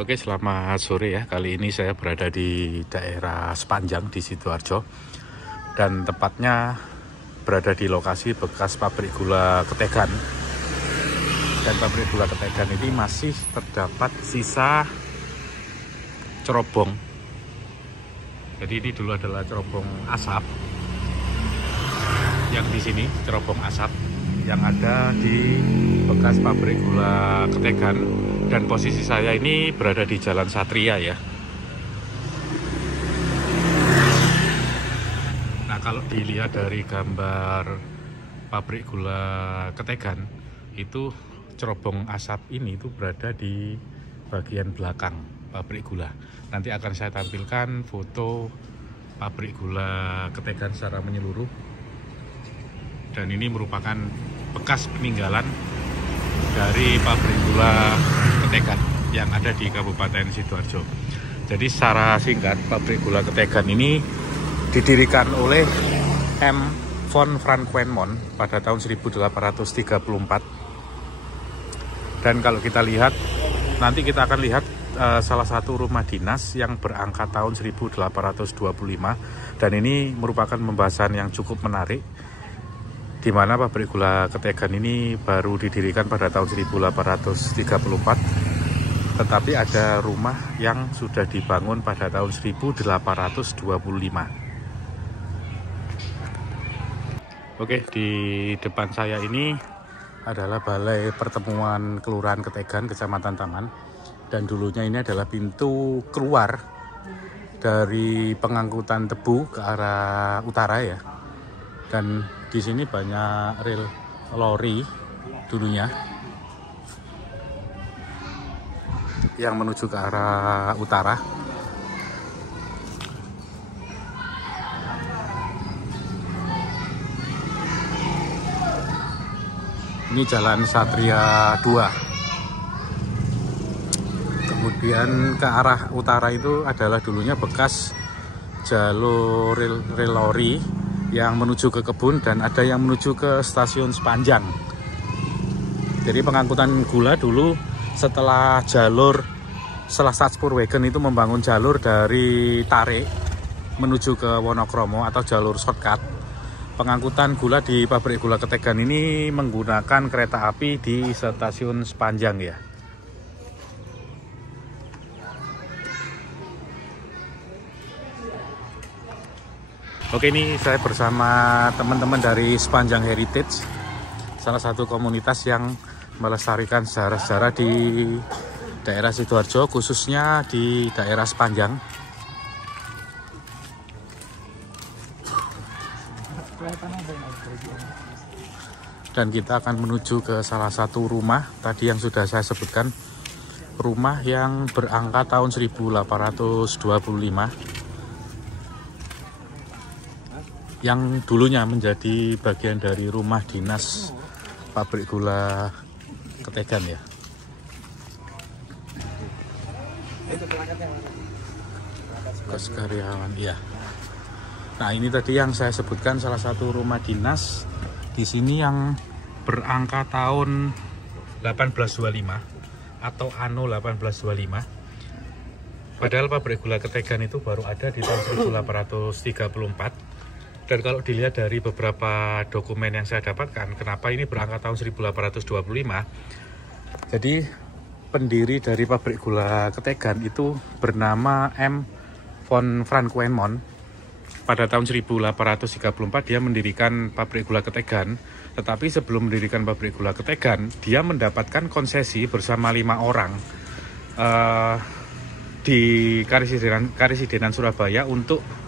Oke, selamat sore ya. Kali ini saya berada di daerah Sepanjang di Sidoarjo dan tepatnya berada di lokasi bekas pabrik gula Ketegan. Dan pabrik gula Ketegan ini masih terdapat sisa cerobong. Jadi ini dulu adalah cerobong asap. Yang di sini cerobong asap yang ada di bekas pabrik gula Ketegan. Dan posisi saya ini berada di Jalan Satria ya. Nah, kalau dilihat dari gambar pabrik gula Ketegan, itu cerobong asap ini itu berada di bagian belakang pabrik gula. Nanti akan saya tampilkan foto pabrik gula Ketegan secara menyeluruh. Dan ini merupakan bekas peninggalan dari pabrik gula Ketegan yang ada di Kabupaten Sidoarjo. Jadi secara singkat, pabrik gula Ketegan ini didirikan oleh M. von Franquemont pada tahun 1834. Dan kalau kita lihat, nanti kita akan lihat salah satu rumah dinas yang berangka tahun 1825. Dan ini merupakan pembahasan yang cukup menarik, di mana pabrik gula Ketegan ini baru didirikan pada tahun 1834, tetapi ada rumah yang sudah dibangun pada tahun 1825. Oke, di depan saya ini adalah Balai Pertemuan Kelurahan Ketegan, Kecamatan Taman, dan dulunya ini adalah pintu keluar dari pengangkutan tebu ke arah utara ya. Dan di sini banyak rel lori dulunya yang menuju ke arah utara. Ini Jalan Satria 2. Kemudian ke arah utara itu adalah dulunya bekas jalur rel lori yang menuju ke kebun, dan ada yang menuju ke stasiun Sepanjang. Jadi pengangkutan gula dulu setelah Stadspurwegen itu membangun jalur dari Tarik menuju ke Wonokromo atau jalur shortcut. Pengangkutan gula di pabrik gula Ketegan ini menggunakan kereta api di stasiun Sepanjang ya. Oke, ini saya bersama teman-teman dari Sepanjang Heritage, salah satu komunitas yang melestarikan sejarah-sejarah di daerah Sidoarjo, khususnya di daerah Sepanjang. Dan kita akan menuju ke salah satu rumah tadi yang sudah saya sebutkan, rumah yang berangka tahun 1825. Yang dulunya menjadi bagian dari rumah dinas pabrik gula Ketegan ya. Bekas karyawan ya. Nah, ini tadi yang saya sebutkan salah satu rumah dinas di sini yang berangka tahun 1825 atau anno 1825. Padahal pabrik gula Ketegan itu baru ada di tahun 1834. Dan kalau dilihat dari beberapa dokumen yang saya dapatkan, kenapa ini berangkat tahun 1825? Jadi pendiri dari pabrik gula Ketegan itu bernama M. von Franquemont. Pada tahun 1834 dia mendirikan pabrik gula Ketegan. Tetapi sebelum mendirikan pabrik gula Ketegan, dia mendapatkan konsesi bersama 5 orang di Karisidenan Surabaya untuk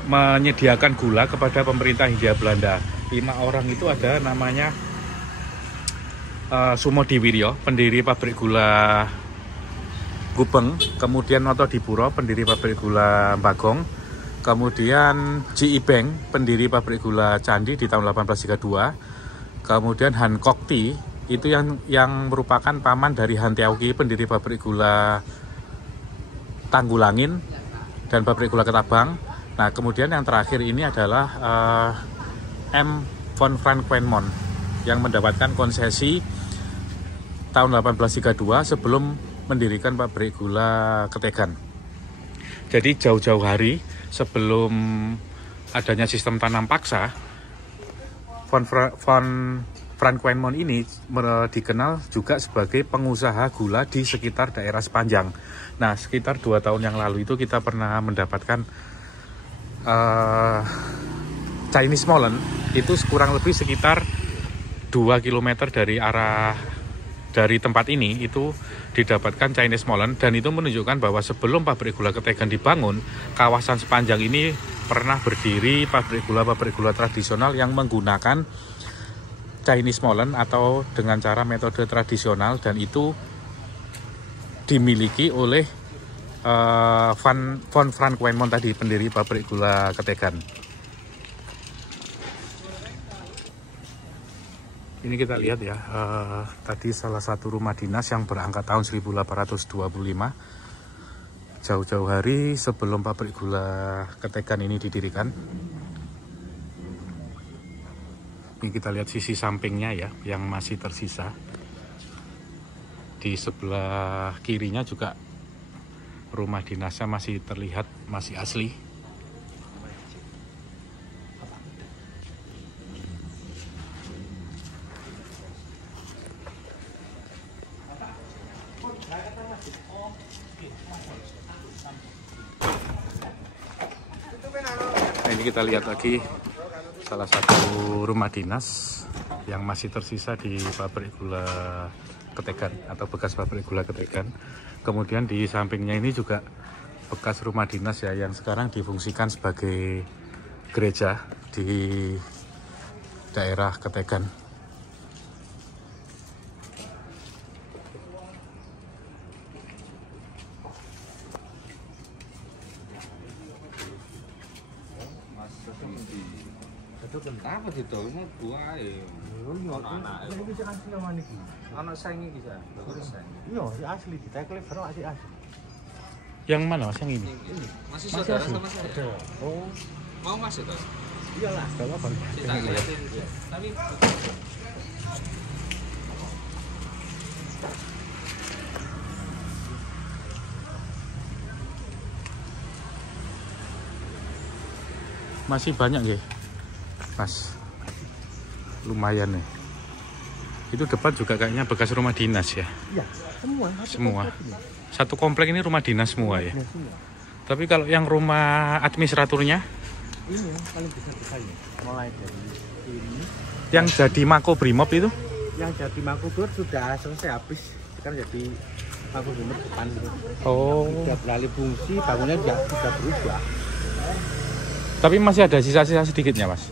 menyediakan gula kepada pemerintah Hindia Belanda. 5 orang itu ada namanya Sumodiwiryo, pendiri pabrik gula Gubeng, kemudian Noto Dipuro, pendiri pabrik gula Bagong, kemudian Ji Ibeng, pendiri pabrik gula Candi di tahun 1832, kemudian Han Kokti, itu yang merupakan paman dari Han Tiauki, pendiri pabrik gula Tanggulangin dan pabrik gula Ketabang. Nah, kemudian yang terakhir ini adalah M. von Franquemont yang mendapatkan konsesi tahun 1832 sebelum mendirikan pabrik gula Ketegan. Jadi jauh-jauh hari sebelum adanya sistem tanam paksa, Von Frank Weinmont ini dikenal juga sebagai pengusaha gula di sekitar daerah Sepanjang. Nah, sekitar 2 tahun yang lalu itu kita pernah mendapatkan Chinese Molen, itu kurang lebih sekitar 2 km dari tempat ini itu didapatkan Chinese Molen, dan itu menunjukkan bahwa sebelum pabrik gula Ketegan dibangun, kawasan Sepanjang ini pernah berdiri pabrik gula tradisional yang menggunakan Chinese Molen atau dengan cara metode tradisional, dan itu dimiliki oleh Von Frank Weinmont tadi, pendiri pabrik gula Ketegan. Ini kita lihat ya, tadi salah satu rumah dinas yang berangkat tahun 1825, jauh-jauh hari sebelum pabrik gula Ketegan ini didirikan. Ini kita lihat sisi sampingnya ya, yang masih tersisa. Di sebelah kirinya juga rumah dinasnya masih terlihat, masih asli. Nah, ini kita lihat lagi salah satu rumah dinas yang masih tersisa di pabrik gula Ketegan atau bekas pabrik gula Ketegan. Kemudian di sampingnya ini juga bekas rumah dinas ya, yang sekarang difungsikan sebagai gereja di daerah Ketegan. Itu kenapa gitu? Ini buah ya. Ini bisa asli nama ini. Anak saingi bisa. Iya, asli. Kita klever asli. Yang mana Mas, yang ini? Ini masih saudara sama saya. Oh, mau Mas itu? Iyalah, kalau apa? Kita lihatin. Tapi masih banyak ya Mas, lumayan nih. Itu depan juga kayaknya bekas rumah dinas ya. iya, Semua satu komplek ini rumah dinas semua ya. Tapi kalau yang rumah administraturnya ini yang paling besar ya. Mulai dari ini yang jadi Mako Brimob itu, yang jadi Makubur sudah selesai habis. Sekarang jadi Makubur depan gitu. oh, Sudah beralih fungsi, bangunnya sudah berubah. tapi masih ada sisa-sisa sedikitnya Mas.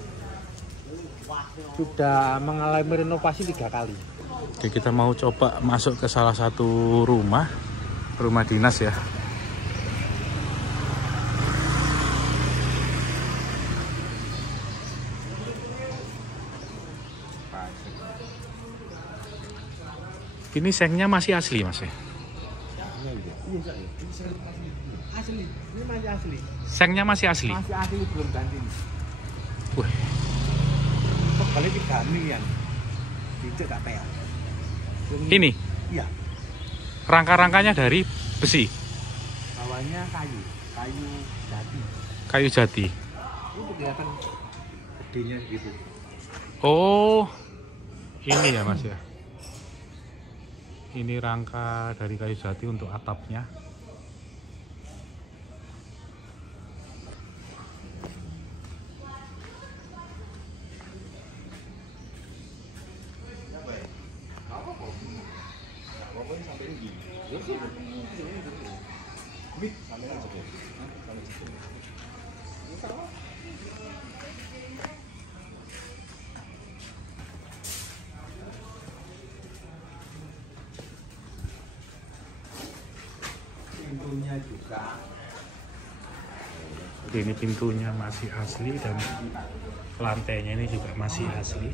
Sudah mengalami renovasi 3 kali. Oke, kita mau coba masuk ke salah satu rumah dinas ya. Ini sengnya masih asli Mas ya? Iya, asli. Ini masih asli. Sengnya masih asli? Masih asli, belum ganti. Wah, Kali 3 miliar. Itu tak payah. ini Iya. rangka-rangkanya dari besi, Bawahnya kayu jati. kayu jati. Itu kelihatan gedenya gitu. Oh, ini ya Mas ya. Ini rangka dari kayu jati untuk atapnya. Pintunya juga. Ini pintunya masih asli dan lantainya ini juga masih asli.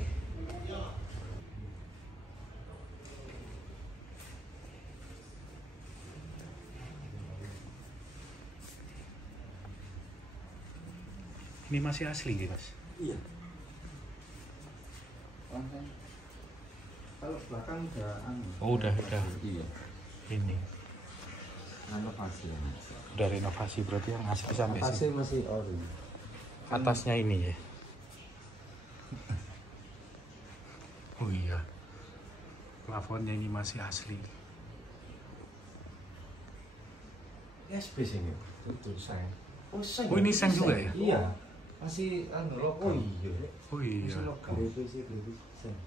Ini masih asli gitu Mas? Iya. Kalau belakang udah Oh udah iya. ini. Renovasi. Udah renovasi berarti yang asli sampai Masih sini. masih ori. Atasnya ini ya. Oh iya. Plafonnya ini masih asli. SB sini. Itu seng. Oh ini seng juga ya? Iya. Masih logam. Oh iya. Oh iya. Masih logam. Seng.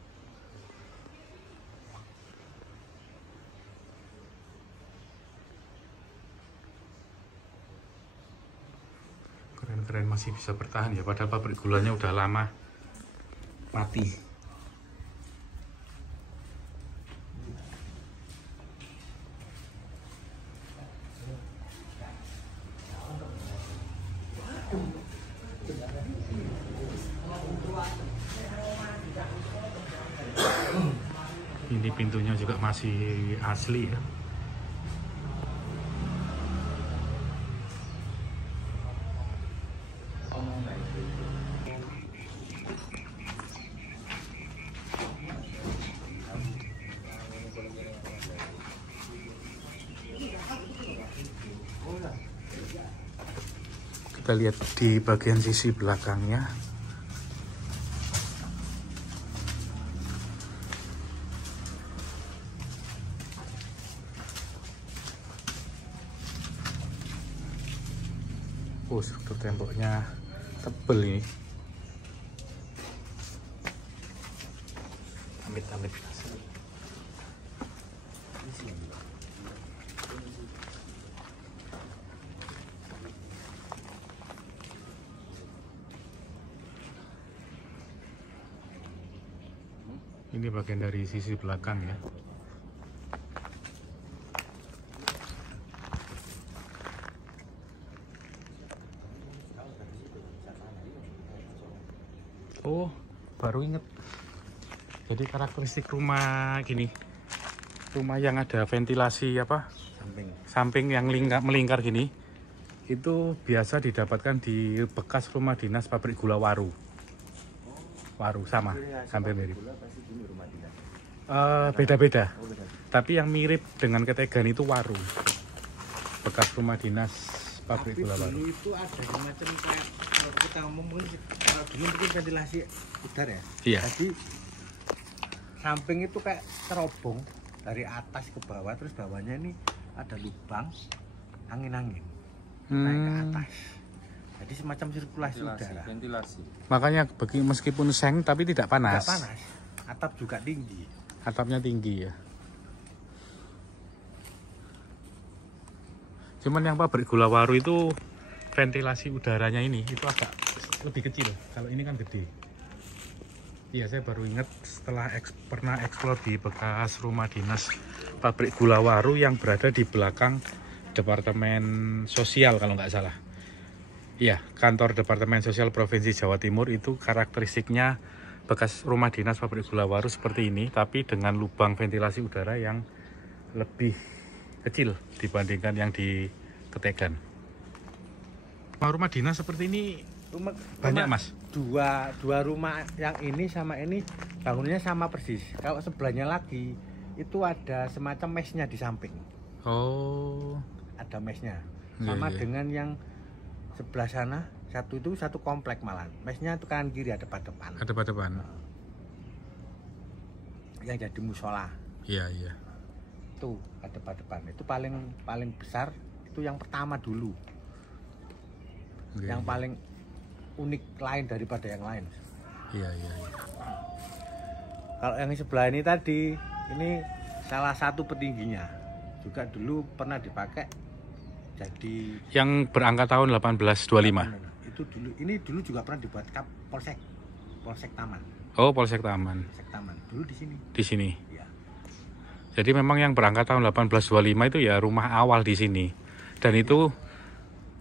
Keren-keren masih bisa bertahan ya, padahal pabrik gulanya udah lama mati. Ini pintunya juga masih asli ya. Kita lihat di bagian sisi belakangnya. Oh, struktur temboknya tebel ini. Amit-amit. Ini bagian dari sisi belakang ya. Oh, baru inget. Jadi karakteristik rumah gini, rumah yang ada ventilasi apa? Samping yang melingkar gini, itu biasa didapatkan di bekas rumah dinas pabrik gula Waru. Waru sama, hampir mirip. Beda-beda. Tapi yang mirip dengan Ketegan itu Waru, bekas rumah dinas pabrik gula Waru. Dulu itu ada semacam kayak kalau kita ngomong mungkin kalau dulu mungkin ventilasi udara ya. Iya. Jadi samping itu kayak terobong dari atas ke bawah, terus bawahnya ini ada lubang angin-angin naik ke atas. Jadi semacam sirkulasi udara. Ventilasi. Makanya meskipun seng tapi tidak panas. Tidak panas. Atap juga tinggi. Atapnya tinggi ya. Cuman yang pabrik gula Waru itu ventilasi udaranya ini itu agak lebih kecil. Kalau ini kan gede. Iya, saya baru ingat setelah pernah eksplor di bekas rumah dinas pabrik gula Waru yang berada di belakang Departemen Sosial kalau nggak salah. Iya, kantor Departemen Sosial Provinsi Jawa Timur itu karakteristiknya bekas rumah dinas pabrik gula Waru seperti ini, tapi dengan lubang ventilasi udara yang lebih kecil dibandingkan yang di Ketegan. Rumah dinas seperti ini banyak, Mas. Dua rumah yang ini sama ini bangunannya sama persis. Kalau sebelahnya lagi itu ada semacam mesnya di samping. Oh, ada mesnya. Sama dengan yang sebelah sana, satu komplek malah. Mesnya itu kanan kiri ada depan. ada depan. Yang jadi musola. Iya, iya. Itu ada depan. Itu paling besar itu yang pertama dulu. Yang paling unik lain daripada yang lain. Iya, iya, iya. Kalau yang sebelah ini tadi, ini salah satu petingginya. Juga dulu pernah dipakai jadi yang berangkat tahun 1825. Itu dulu, ini dulu juga pernah dibuat Polsek Taman. Oh, Polsek Taman. Polsek Taman. Dulu di sini. Di sini. Iya. Jadi memang yang berangkat tahun 1825 itu ya rumah awal di sini. Dan itu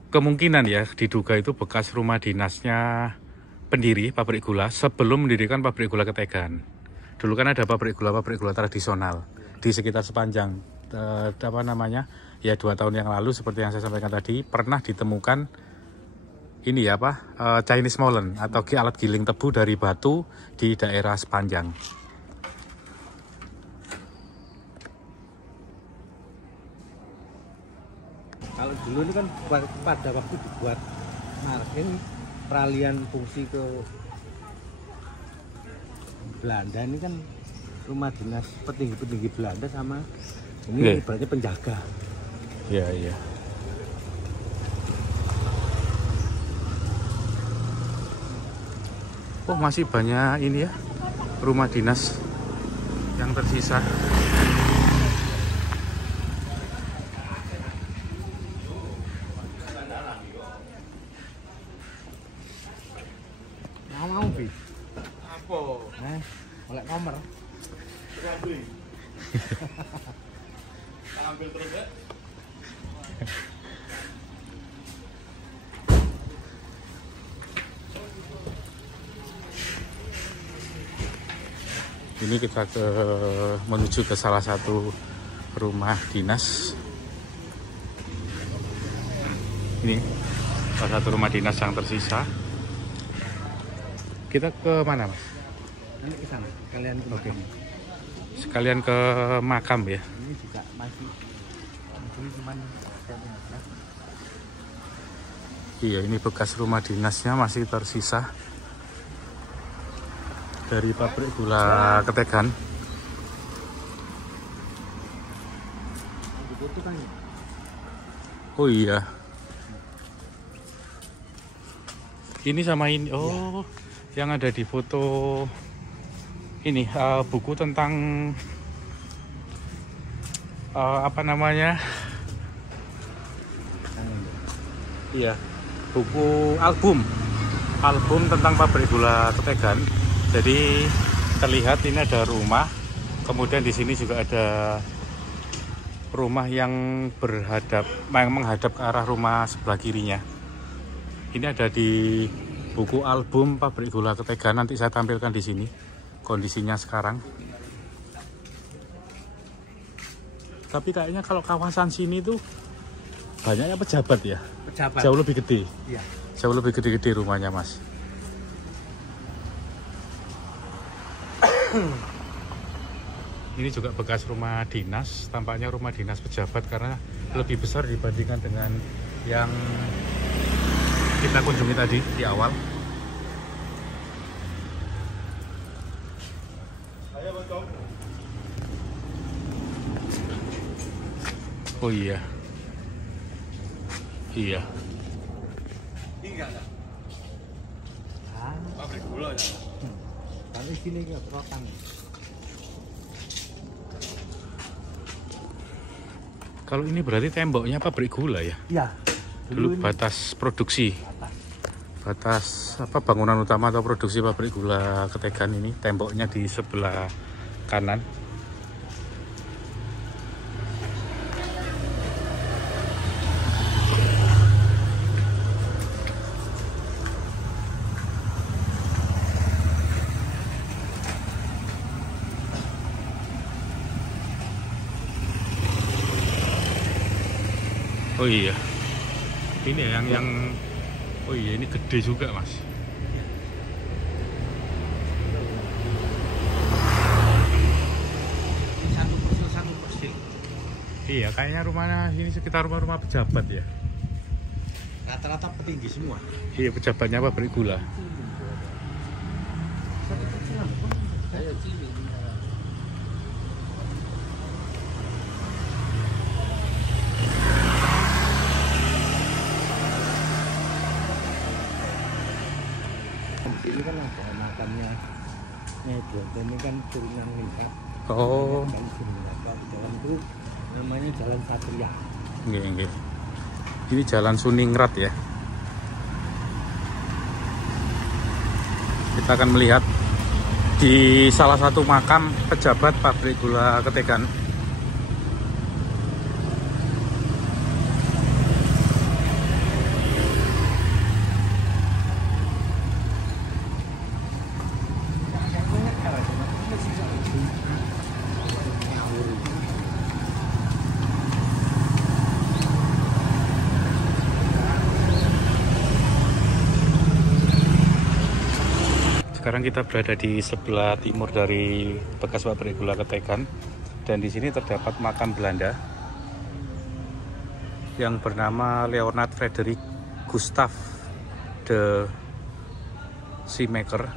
kemungkinan ya diduga itu bekas rumah dinasnya pendiri pabrik gula sebelum mendirikan pabrik gula Ketegan. Dulu kan ada pabrik gula tradisional di sekitar sepanjang ya 2 tahun yang lalu seperti yang saya sampaikan tadi pernah ditemukan ini ya Chinese Molen atau alat giling tebu dari batu di daerah Sepanjang. Kalau dulu ini kan pada waktu dibuat margin peralihan fungsi ke Belanda ini kan rumah dinas petinggi-petinggi Belanda sama ini ibaratnya penjaga. Iya, iya. Oh, masih banyak ini ya, rumah dinas yang tersisa. Mau Bi? Apa? Oleh nomor. Ambil terus ya. Ini kita menuju ke salah satu rumah dinas. Ini salah satu rumah dinas yang tersisa. Kita ke mana, Mas? Nanti ke sana, kalian ke makam. Sekalian ke makam ya. Ini juga masih cuman Iya, ini bekas rumah dinasnya masih tersisa dari pabrik gula Ketegan. Oh iya. Ini sama ini. Oh, yang ada di foto ini buku tentang apa namanya? Iya, buku album tentang pabrik gula Ketegan. Jadi terlihat ini ada rumah, kemudian di sini juga ada rumah yang menghadap ke arah rumah sebelah kirinya. Ini ada di buku album pabrik gula Ketegan. Nanti saya tampilkan di sini kondisinya sekarang. Tapi kayaknya kalau kawasan sini tuh banyaknya pejabat ya. pejabat. Jauh lebih gede. Iya. Jauh lebih gede-gede rumahnya, Mas. Ini juga bekas rumah dinas, tampaknya rumah dinas pejabat karena lebih besar dibandingkan dengan yang kita kunjungi tadi di awal. Oh iya. Iya. Pabrik gula ya. Tapi sini enggak rotan. Kalau ini berarti temboknya pabrik gula ya? Iya. Dulu batas produksi. Batas apa bangunan utama atau produksi pabrik gula Ketegan ini, temboknya di sebelah kanan. Oh iya, ini yang oh iya, ini gede juga, Mas. Satu persil. Iya, kayaknya rumahnya ini sekitar rumah-rumah pejabat ya. Rata-rata petinggi semua. Iya, pejabatnya pabrik gula. Ini kan ada makamnya Nyai ini kan turunan Ningrat. Oh. Jalan itu namanya Jalan Satria. Nggih. Ini Jalan Suningrat ya. Kita akan melihat di salah satu makam pejabat pabrik gula Ketegan. Sekarang kita berada di sebelah timur dari bekas pabrik gula Ketegan, dan di sini terdapat makam Belanda. yang bernama Leonard Frederick Gustav de Schumacher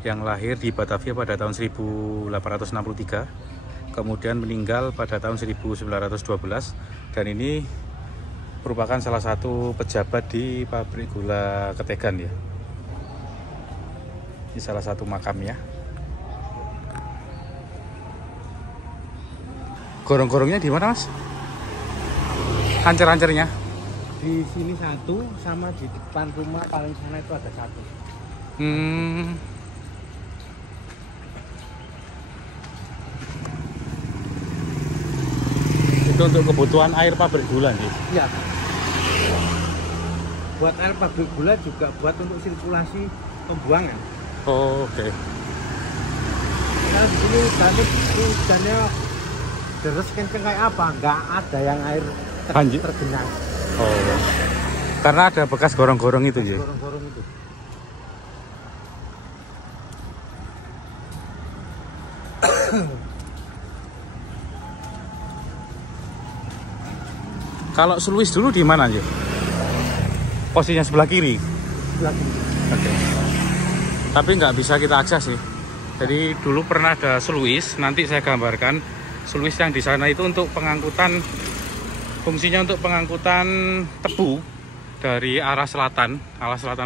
yang lahir di Batavia pada tahun 1863, kemudian meninggal pada tahun 1912, dan ini merupakan salah satu pejabat di pabrik gula Ketegan ya. Ini salah satu makamnya. Gorong-gorongnya di mana, Mas? Ancer-ancernya? Di sini satu, sama di depan rumah paling sana itu ada satu. Itu untuk kebutuhan air pabrik gula nih? Iya. Buat air pabrik gula juga buat untuk sirkulasi pembuangan. Oh, oke. Nah, di sini hujannya deres kenceng kayak apa? Nggak ada yang air tergenang. Oh, karena ada bekas gorong-gorong itu ya? Gorong-gorong itu. Kalau Sluis dulu di mana aja? Posisinya sebelah kiri? Sebelah kiri. Oke. Tapi nggak bisa kita akses sih. Jadi dulu pernah ada Sluis, nanti saya gambarkan. Sluis yang di sana itu untuk pengangkutan, fungsinya untuk pengangkutan tebu dari arah selatan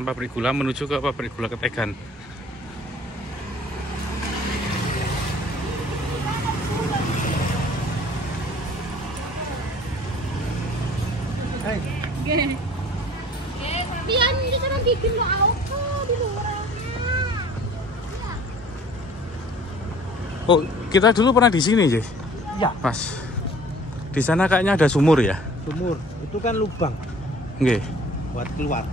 pabrik gula menuju ke pabrik gula Ketegan. Hai. Biar ini kan bikin lo auto di luar. Oh, kita dulu pernah di sini, Jay? Ya, Mas. Di sana kayaknya ada sumur ya? sumur. Itu kan lubang Nggih. buat keluar.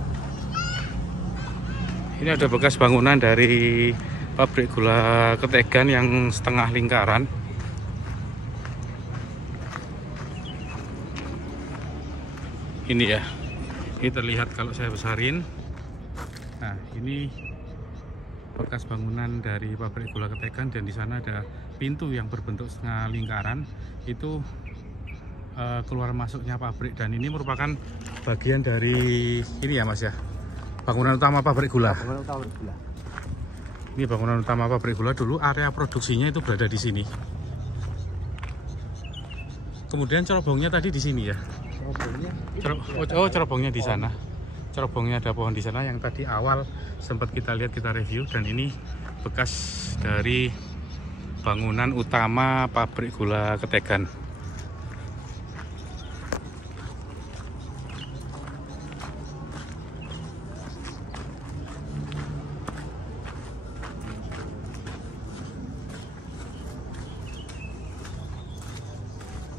Ini ada bekas bangunan dari pabrik gula Ketegan yang setengah lingkaran. Ini ya. Ini terlihat kalau saya besarin. Nah, ini bekas bangunan dari pabrik gula Ketegan, dan di sana ada pintu yang berbentuk setengah lingkaran. Itu keluar masuknya pabrik, dan ini merupakan bagian dari ini ya, Mas ya. Bangunan utama pabrik gula. Bangunan utama pabrik gula. Ini bangunan utama pabrik gula, dulu area produksinya itu berada di sini. Kemudian cerobongnya tadi di sini ya. Cerobongnya di sana. Cerobongnya ada pohon di sana yang tadi awal sempat kita lihat, kita review, dan ini bekas dari bangunan utama pabrik gula Ketegan.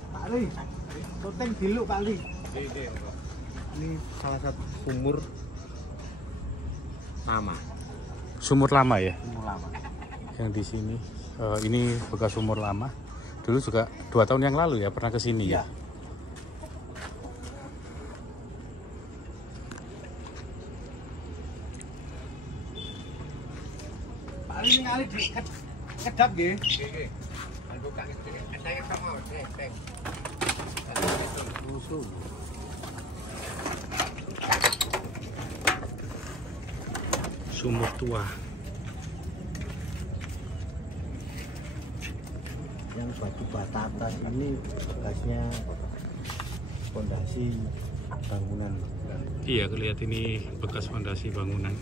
Pak Li, syuting dulu Pak Li. Ini salah satu sumur lama. Sumur lama ya, Sumur lama. yang di sini. Ini bekas sumur lama. Dulu juga 2 tahun yang lalu ya pernah ke sini ya. Pak Li ini kali kedap nggih. Nggih. Buka ketanya sama teng. Musuh. Sumur tua. Yang batu bata atas ini bekasnya fondasi bangunan. Iya, lihat ini bekas fondasi bangunan.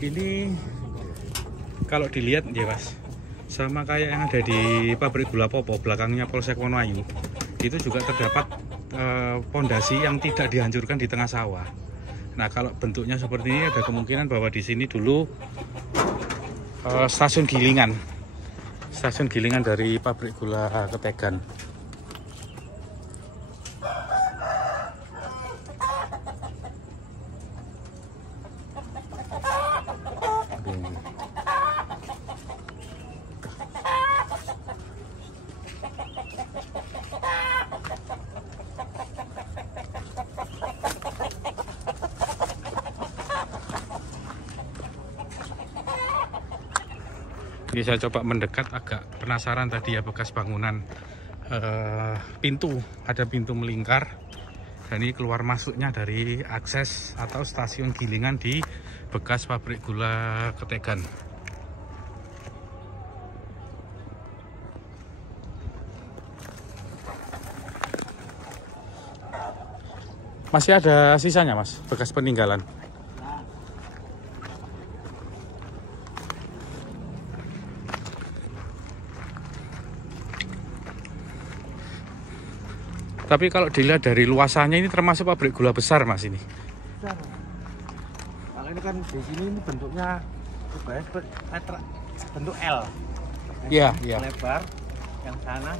Ini kalau dilihat ya, Mas, sama kayak yang ada di pabrik gula Popo belakangnya Polsek Wonoayu. Itu juga terdapat fondasi yang tidak dihancurkan di tengah sawah. Nah, kalau bentuknya seperti ini ada kemungkinan bahwa di sini dulu stasiun gilingan dari pabrik gula Ketegan. Ini saya coba mendekat, agak penasaran tadi ya bekas bangunan ada pintu melingkar, dan ini keluar masuknya dari akses atau stasiun gilingan di bekas pabrik gula Ketegan. Masih ada sisanya, Mas, bekas peninggalan. Tapi kalau dilihat dari luasannya ini termasuk pabrik gula besar, Mas, ini. Besar. Kalau ini kan di sini ini bentuknya bentuk L. Iya, iya. Lebar. Yang sana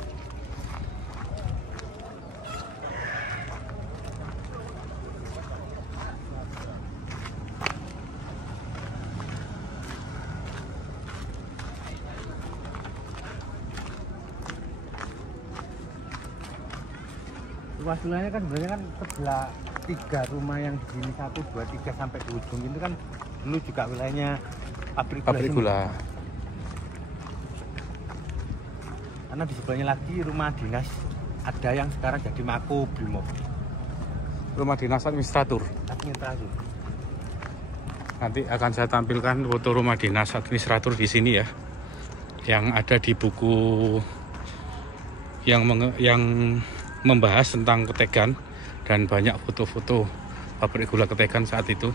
luas wilayahnya kan sebenarnya kan sebelah 3 rumah yang di sini 1, 2, 3 sampai ke ujung itu kan dulu juga wilayahnya pabrik Gula. Karena di sebelahnya lagi rumah dinas ada yang sekarang jadi Mako Brimob. Rumah dinas administratur. Nanti akan saya tampilkan foto rumah dinas administratur di sini ya, yang ada di buku yang membahas tentang Ketegan, dan banyak foto-foto pabrik gula Ketegan saat itu.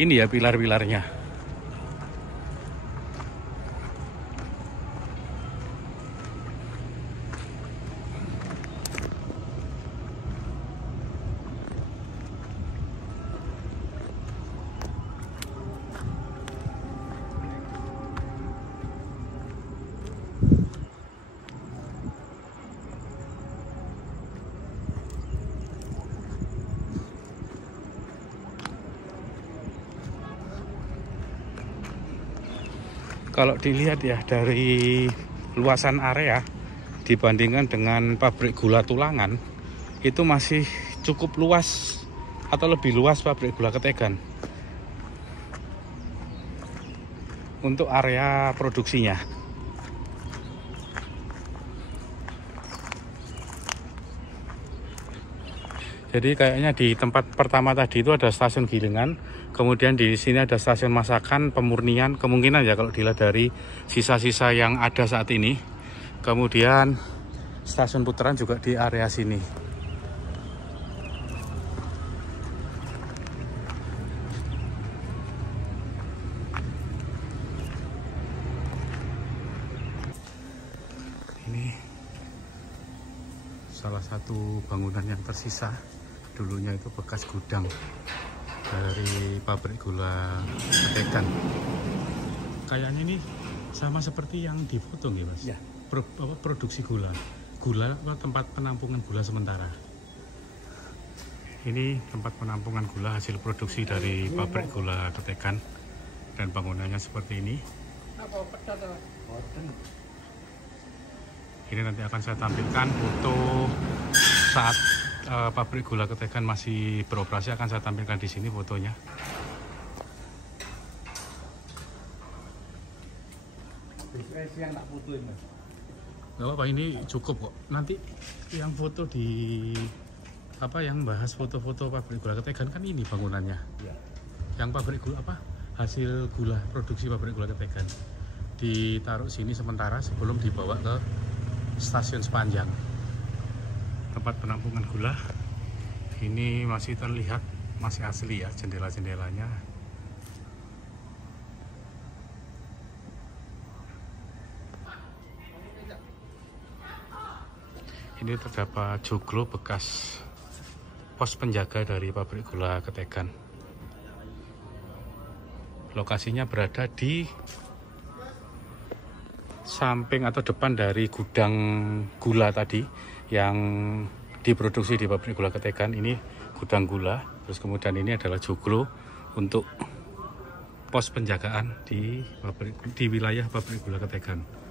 Ini ya pilar-pilarnya. Kalau dilihat ya dari luasan area dibandingkan dengan pabrik gula Tulangan, itu masih cukup luas atau lebih luas pabrik gula Ketegan untuk area produksinya. Jadi kayaknya di tempat pertama tadi itu ada stasiun gilingan, kemudian di sini ada stasiun masakan, pemurnian, kemungkinan ya kalau dilihat dari sisa-sisa yang ada saat ini. Kemudian stasiun putaran juga di area sini. Ini salah satu bangunan yang tersisa. Dulunya itu bekas gudang dari pabrik gula Ketegan. Kayaknya ini sama seperti yang di foto nih, Mas. Ya. Produksi gula. Gula tempat penampungan gula sementara. Ini tempat penampungan gula hasil produksi dari pabrik gula Ketegan, dan bangunannya seperti ini. Ini nanti akan saya tampilkan foto saat pabrik gula Ketegan masih beroperasi, akan saya tampilkan di sini fotonya. Yang tak fotoin, Mas. Gak apa-apa, ini cukup kok. Nanti yang foto di yang bahas foto-foto pabrik gula Ketegan kan ini bangunannya. Ya. Yang pabrik gula hasil gula produksi pabrik gula Ketegan ditaruh sini sementara sebelum dibawa ke stasiun Sepanjang. Tempat penampungan gula ini masih terlihat masih asli ya jendela-jendelanya. Ini terdapat joglo bekas pos penjaga dari pabrik gula Ketegan. Lokasinya berada di samping atau depan dari gudang gula tadi yang diproduksi di pabrik gula Ketegan. Ini gudang gula, terus kemudian ini adalah joglo untuk pos penjagaan di wilayah pabrik gula Ketegan.